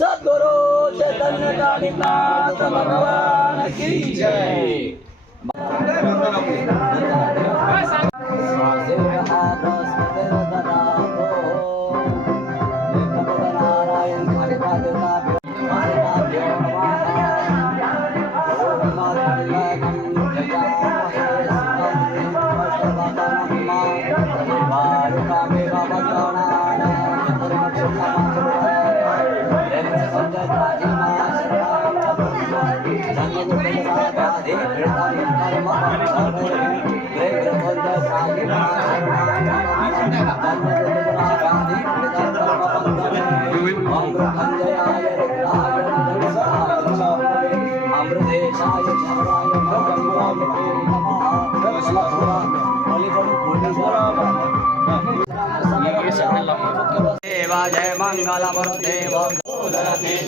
सद्गुरु चैतन्य कालिदास भगवान की जय। देवा जय मंगल देव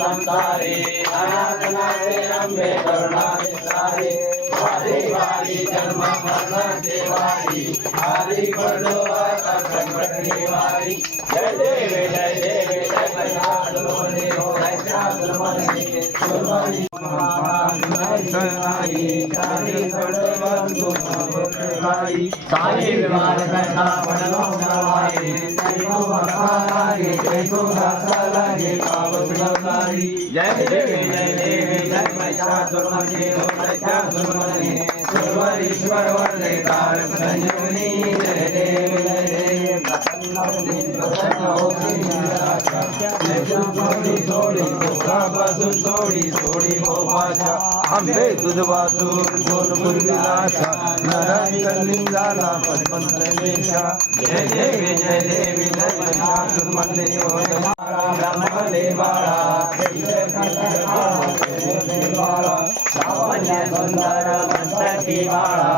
संसारी अनाथनाथे अम्बे करुणानिधारी वारी वारी जन्म मरण देवारी हरि बड़ोआ संकट निवारी जय देवी जय महिषासुरमर्दिनी हो महिषासुरमर्दिनी सुरमणि महामारी काली बड़ो साई विवाद करता पड़लो नवाई तेरो भगवानी तेरो दासलागे पावसुरकारी जय देवी जय महिषासुरमर्दिनी हो महिषासुरमर्दिनी सुरवरीश्वर वरदे तारक संजीवनी जय देवी प्रसन्न होती निराशा लेखन सोडी दुःखापासून सोडी मोहाच्या आंबे तुझ वाचून बोल विलासा नरांतर लिंगाला पद्मंतरेशा जय देवी जय महिषासुरमर्दिनी हो ब्रह्मले बाळा सावन्य सुंदर मस्तकी बाळा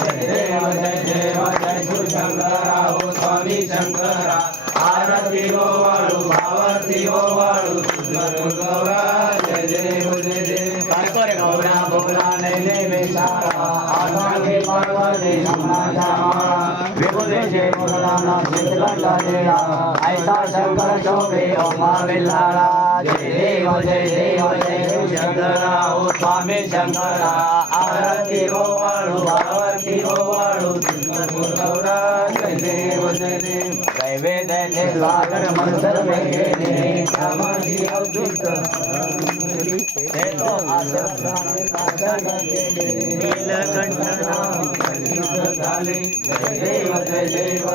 जय देव जय शिवशंकरा हो स्वामी शंकरा आरती हो वाळू भावती हो वाळू गौरा जय देव गौरा बोला नैले बेचारा आगागे पार्वती समाजा विभुदे जय बोला सिद्धगंगा देवा ऐसा शंकर शोभे ओमा विलारा जय देव जय शिवशंकरा हो स्वामी शंकरा आरती हो वाळू भावती हो वाळू गौरा जय देव जय वेद जय सागर मंत्र में समाधि अद्भुत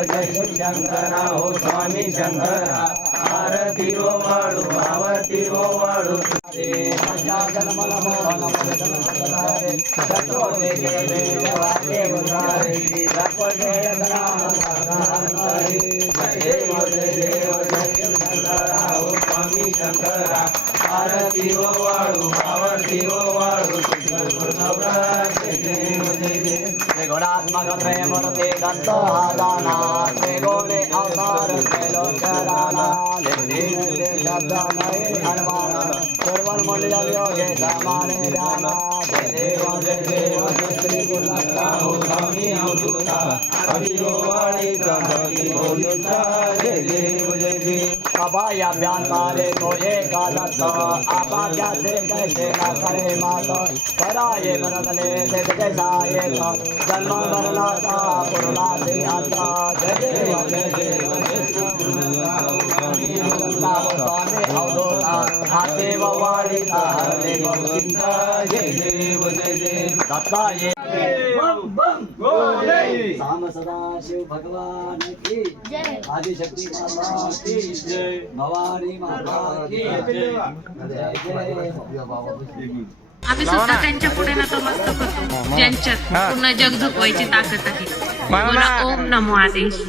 जय शंकरा हो स्वामी शंकरा आरती हो वाळू भावती हो वाळू स्वामी शंकरा आरती हो वाळू भावती हो वाळू गुणात्मक प्रेमूर्ति दत्त आदाना त्रिगुणे अवतार त्रैलोक्यदाना सर्वमूल्य योगे समाने दाना जय देव जय श्री गुरुदत्ता हो स्वामी अवधूता हरिओ वाणी ब्रह्मति बोलिता जय देव कबाया बयान काले को एक दत्त आपा क्या से कैसे न करे मात कराये बरदले से कैसा ये जन्म मरना का पुरना से आता जय देव जय स्वामी अवधूता हाथे वाणी का हरे चिंता जय देव दत्ता ये बम बम राम सदाशिव भगवान की आदिशक्ति माता की जय, भवानी माता की जय जय। आम्ही सुद्धा त्यांच्या पुढे नतमस्तक होतो ज्यांच्यात पूर्ण जग झोपवायची ताकद आहे. बोला ओम नमो आदेश.